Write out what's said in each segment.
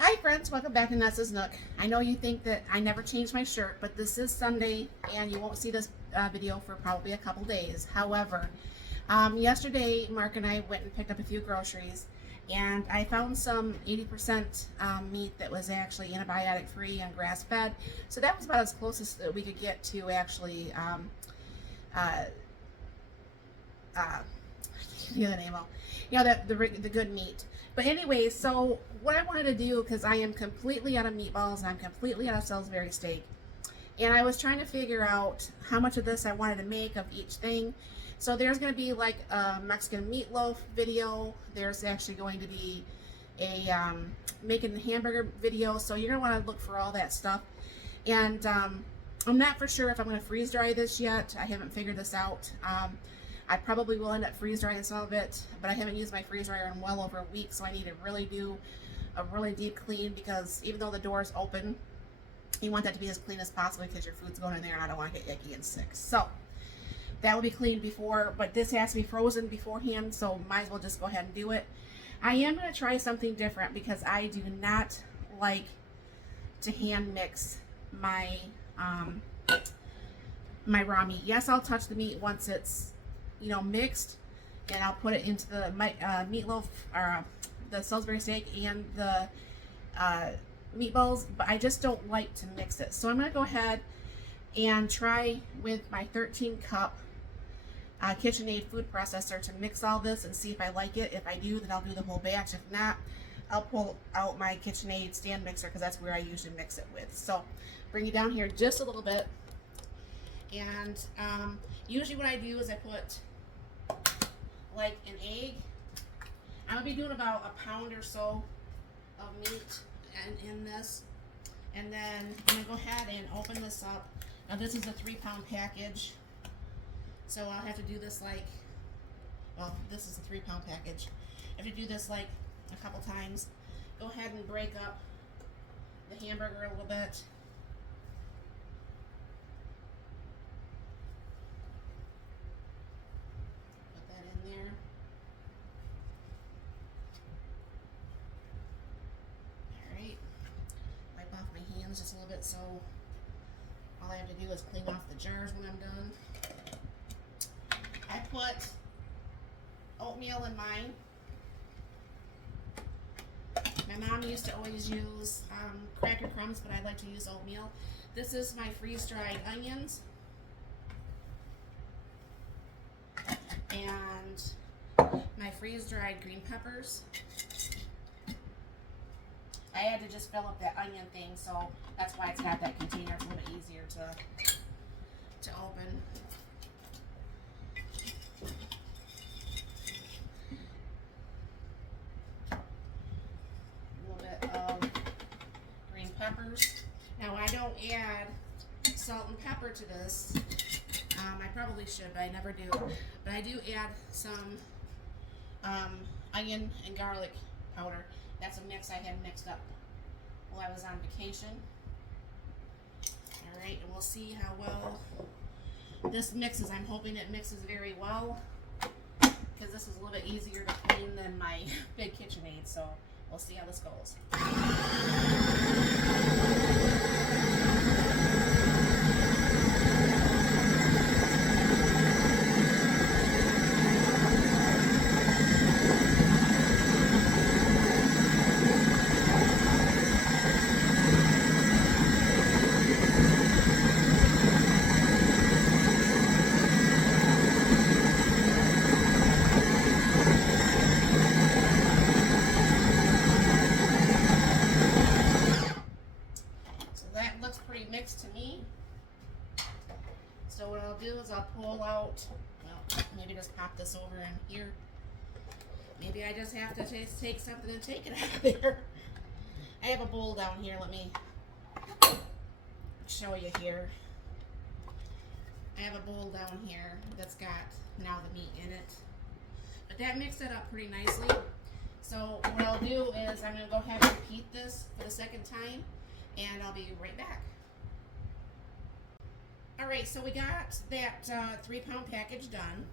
Hi friends, welcome back to Nessa's Nook. I know you think that I never changed my shirt, but this is Sunday and you won't see this video for probably a couple days. However, yesterday Mark and I went and picked up a few groceries and I found some 80% meat that was actually antibiotic free and grass fed. So that was about as close as we could get to actually uh, I can't think of the name of, the good meat. But anyway, so what I wanted to do, because I am completely out of meatballs and I'm completely out of Salisbury steak, and I was trying to figure out how much of this I wanted to make of each thing. So there's going to be like a Mexican meatloaf video. There's actually going to be a making a hamburger video. So you're going to want to look for all that stuff. And I'm not for sure if I'm going to freeze dry this yet. I haven't figured this out. I probably will end up freeze drying some of it, but I haven't used my freeze dryer in well over a week, so I need to really do a really deep clean, because even though the door is open, you want that to be as clean as possible because your food's going in there and I don't want to get icky and sick. So that will be cleaned before, but this has to be frozen beforehand, so might as well just go ahead and do it. I am going to try something different because I do not like to hand mix my my raw meat. Yes, I'll touch the meat once it's mixed, and I'll put it into the meatloaf, or the Salisbury steak and the meatballs, but I just don't like to mix it. So I'm going to go ahead and try with my 13 cup KitchenAid food processor to mix all this and see if I like it. If I do, then I'll do the whole batch. If not, I'll pull out my KitchenAid stand mixer, because that's where I usually mix it with. So bring it down here just a little bit, and usually what I do is I put like an egg. I'm gonna be doing about a pound or so of meat in this, and then I'm gonna go ahead and open this up. Now this is a 3-pound package, so I'll have to do this this is a 3-pound package. I have to do this like a couple times. Go ahead and break up the hamburger a little bit. Just a little bit, so all I have to do is clean off the jars when I'm done. I put oatmeal in mine. My mom used to always use cracker crumbs, but I like to use oatmeal. This is my freeze-dried onions and my freeze-dried green peppers. I had to just fill up that onion thing, so that's why it's got that container. It's a little bit easier to open. A little bit of green peppers. Now I don't add salt and pepper to this. I probably should, but I never do. But I do add some onion and garlic powder. That's a mix I had mixed up while I was on vacation. Alright, and we'll see how well this mixes. I'm hoping it mixes very well, because this is a little bit easier to clean than my big KitchenAid, so we'll see how this goes. Mixed to me. So what I'll do is I'll pull out, well, maybe just pop this over in here. Maybe I just have to take something and take it out of there. I have a bowl down here. Let me show you here. I have a bowl down here that's got now the meat in it. But that mixed it up pretty nicely. So what I'll do is I'm going to go ahead and repeat this for the second time, and I'll be right back. Alright, so we got that 3-pound package done.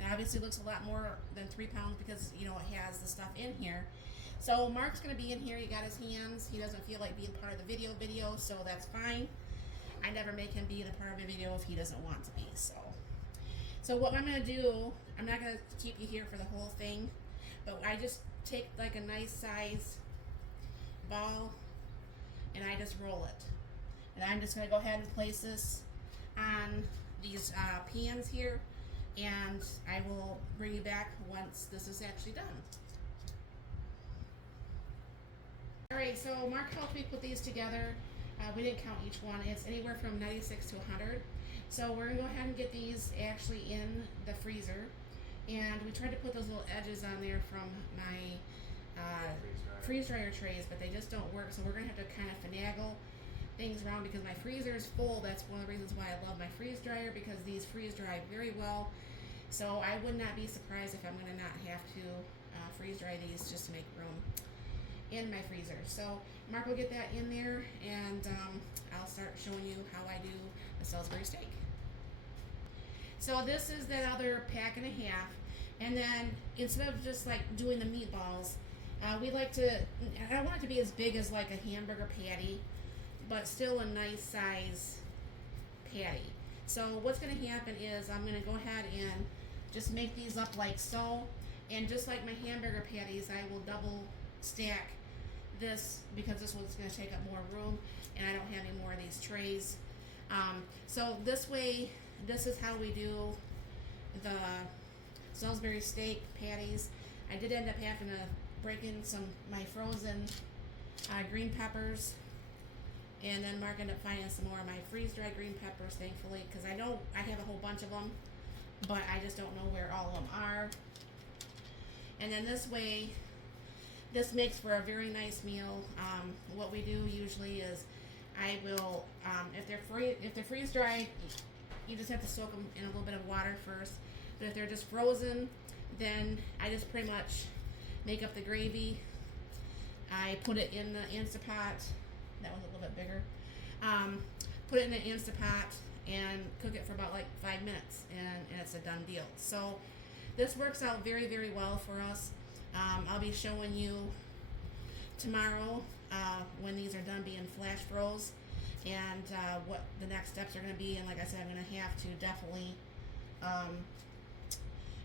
It obviously looks a lot more than 3 pounds because, it has the stuff in here. So Mark's gonna be in here. He got his hands. He doesn't feel like being part of the video, so that's fine. I never make him be in a part of a video if he doesn't want to be. So what I'm gonna do, I'm not gonna keep you here for the whole thing, but I just take like a nice size ball and I just roll it. And I'm just gonna go ahead and place this on these pans here, and I will bring you back once this is actually done. Alright, so Mark helped me put these together. We didn't count each one. It's anywhere from 96 to 100. So we're going to go ahead and get these actually in the freezer. And we tried to put those little edges on there from my freeze dryer trays, but they just don't work. So we're going to have to kind of finagle things around because my freezer is full. That's one of the reasons why I love my freeze dryer, because these freeze dry very well. So I would not be surprised if I'm going to not have to freeze dry these just to make room in my freezer. So Mark will get that in there, and I'll start showing you how I do the Salisbury steak. So this is that other pack and a half, and then instead of just like doing the meatballs, we like to, I want it to be as big as like a hamburger patty, but still a nice size patty. So what's going to happen is I'm going to go ahead and just make these up like so, and just like my hamburger patties, I will double stack this because this one's going to take up more room and I don't have any more of these trays. So this way, this is how we do the Salisbury steak patties. I did end up having to break in some my frozen green peppers, and then Mark ended up finding some more of my freeze-dried green peppers, thankfully, because I know I have a whole bunch of them, but I just don't know where all of them are. And then this way, this makes for a very nice meal. What we do usually is I will, if they're freeze-dried, you just have to soak them in a little bit of water first. But if they're just frozen, then I just pretty much make up the gravy. I put it in the Instapot. That was a little bit bigger. Put it in the Instapot and cook it for about like 5 minutes, and it's a done deal. So this works out very, very well for us. I'll be showing you tomorrow when these are done being flash froze, and what the next steps are going to be. And like I said, I'm going to have to definitely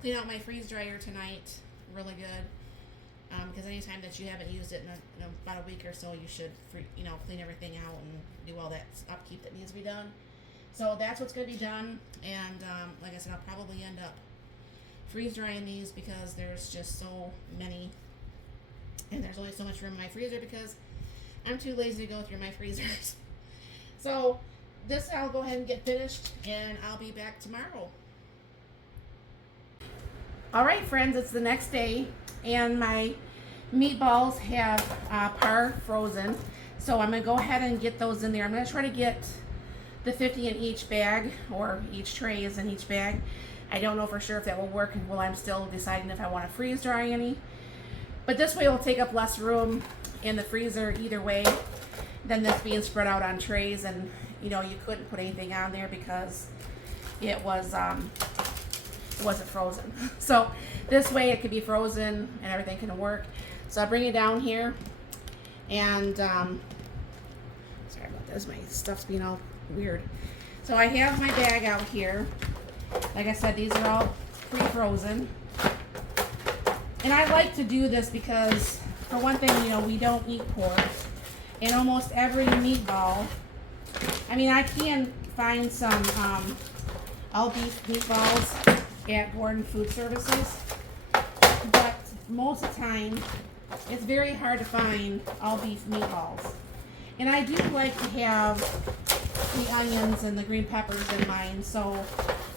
clean out my freeze dryer tonight really good, because anytime that you haven't used it in about a week or so, you should clean everything out and do all that upkeep that needs to be done. So that's what's going to be done, and like I said, I'll probably end up freeze drying these because there's just so many, and there's only so much room in my freezer because I'm too lazy to go through my freezers. So this I'll go ahead and get finished, and I'll be back tomorrow. Alright friends, it's the next day, and my meatballs have par frozen, so I'm going to go ahead and get those in there. I'm going to try to get the 50 in each bag, or each tray is in each bag. I don't know for sure if that will work while I'm still deciding if I want to freeze dry any. But this way it will take up less room in the freezer either way than this being spread out on trays, and you couldn't put anything on there because it wasn't frozen. So this way it could be frozen and everything can work. So I'll bring it down here, and sorry about this, my stuff's being all weird. So I have my bag out here. Like I said, these are all pre-frozen. And I like to do this because, for one thing, we don't eat pork. And almost every meatball, I mean, I can find some all beef meatballs at Gordon Food Services, but most of the time, it's very hard to find all beef meatballs. And I do like to have the onions and the green peppers in mine, so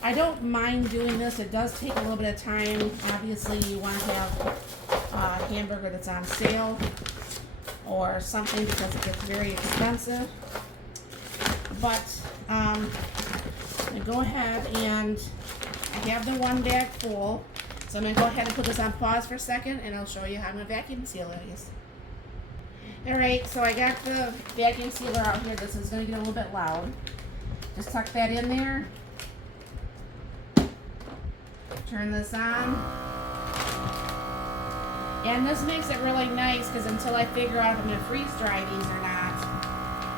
I don't mind doing this. It does take a little bit of time. Obviously, you want to have a hamburger that's on sale or something because it gets very expensive. But I go ahead, and I have the one bag full, so I'm going to go ahead and put this on pause for a second, and I'll show you how I'm going to vacuum seal these. Alright, so I got the vacuum sealer out here. This is going to get a little bit loud. Just tuck that in there. Turn this on. And this makes it really nice because until I figure out if I'm going to freeze dry these or not,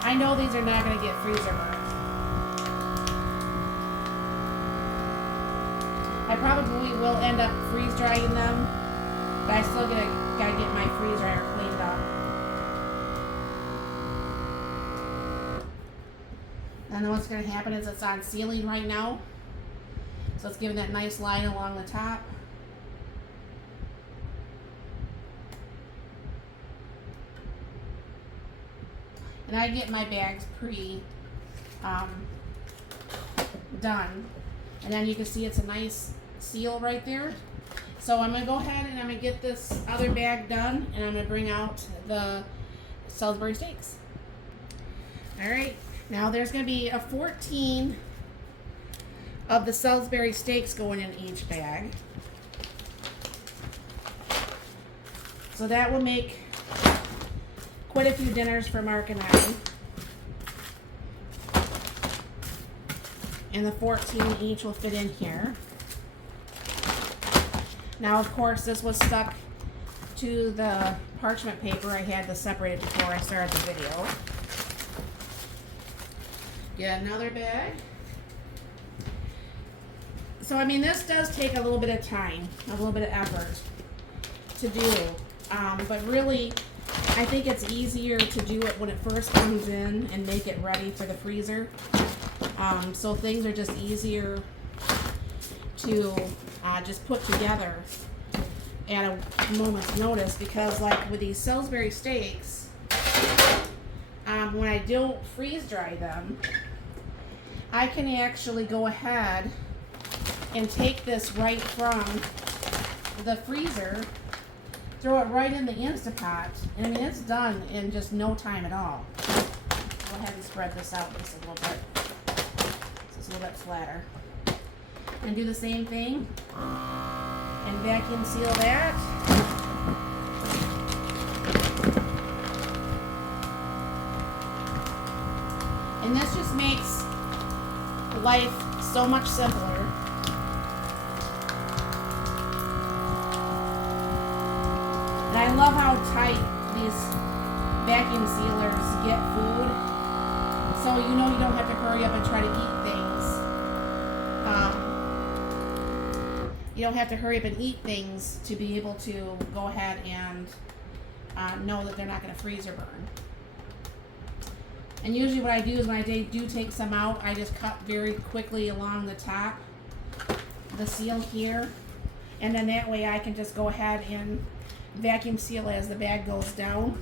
I know these are not going to get freezer burnt. I probably will end up freeze drying them, but I still gotta get my freeze dryer cleaned up. And then what's gonna happen is it's on sealing right now, so it's giving that nice line along the top. And I get my bags done. And then you can see it's a nice seal right there. So I'm gonna go ahead and I'm gonna get this other bag done, and I'm gonna bring out the Salisbury steaks. All right, now there's gonna be a 14 of the Salisbury steaks going in each bag. So that will make quite a few dinners for Mark and I. And the 14 each will fit in here. Now, of course, this was stuck to the parchment paper. I had this separated before I started the video. Get another bag. So, I mean, this does take a little bit of time, a little bit of effort to do. But really, I think it's easier to do it when it first comes in and make it ready for the freezer. So things are just easier to just put together at a moment's notice, because like with these Salisbury steaks, when I don't freeze dry them, I can actually go ahead and take this right from the freezer, throw it right in the Instapot, and I mean it's done in just no time at all. Go ahead and spread this out just a little bit. A little bit flatter, and do the same thing and vacuum seal that. And this just makes life so much simpler. And I love how tight these vacuum sealers get food, so you know you don't have to hurry up and try to eat things. You don't have to hurry up and eat things to be able to go ahead and know that they're not going to freezer burn. And usually what I do is when I do take some out, I just cut very quickly along the top, the seal here, and then that way I can just go ahead and vacuum seal as the bag goes down.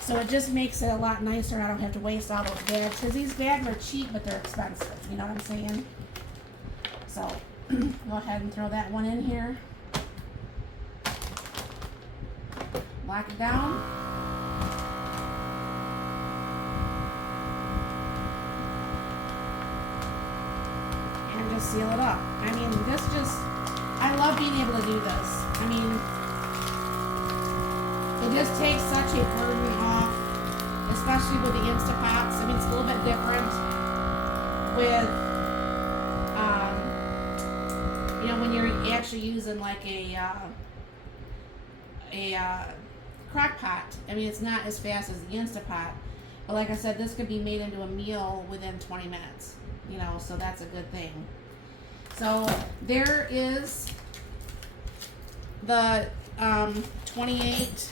So it just makes it a lot nicer. I don't have to waste all those bags, because these bags are cheap, but they're expensive. You know what I'm saying? So go ahead and throw that one in here. Lock it down. And just seal it up. I mean, I love being able to do this. I mean, it just takes such a burden off, especially with the Instapots. I mean, it's a little bit different with, you know, when you're actually using like a crock pot. I mean, it's not as fast as the Instapot, but like I said, this could be made into a meal within 20 minutes, you know, so that's a good thing. So there is the 28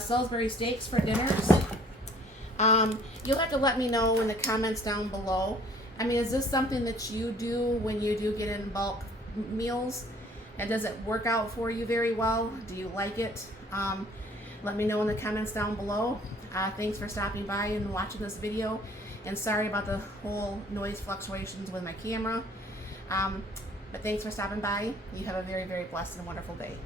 Salisbury steaks for dinners. You'll have to let me know in the comments down below. I mean, is this something that you do when you do get in bulk meals? And does it work out for you very well? Do you like it? Let me know in the comments down below. Thanks for stopping by and watching this video. And sorry about the whole noise fluctuations with my camera. But thanks for stopping by. You have a very, very blessed and wonderful day.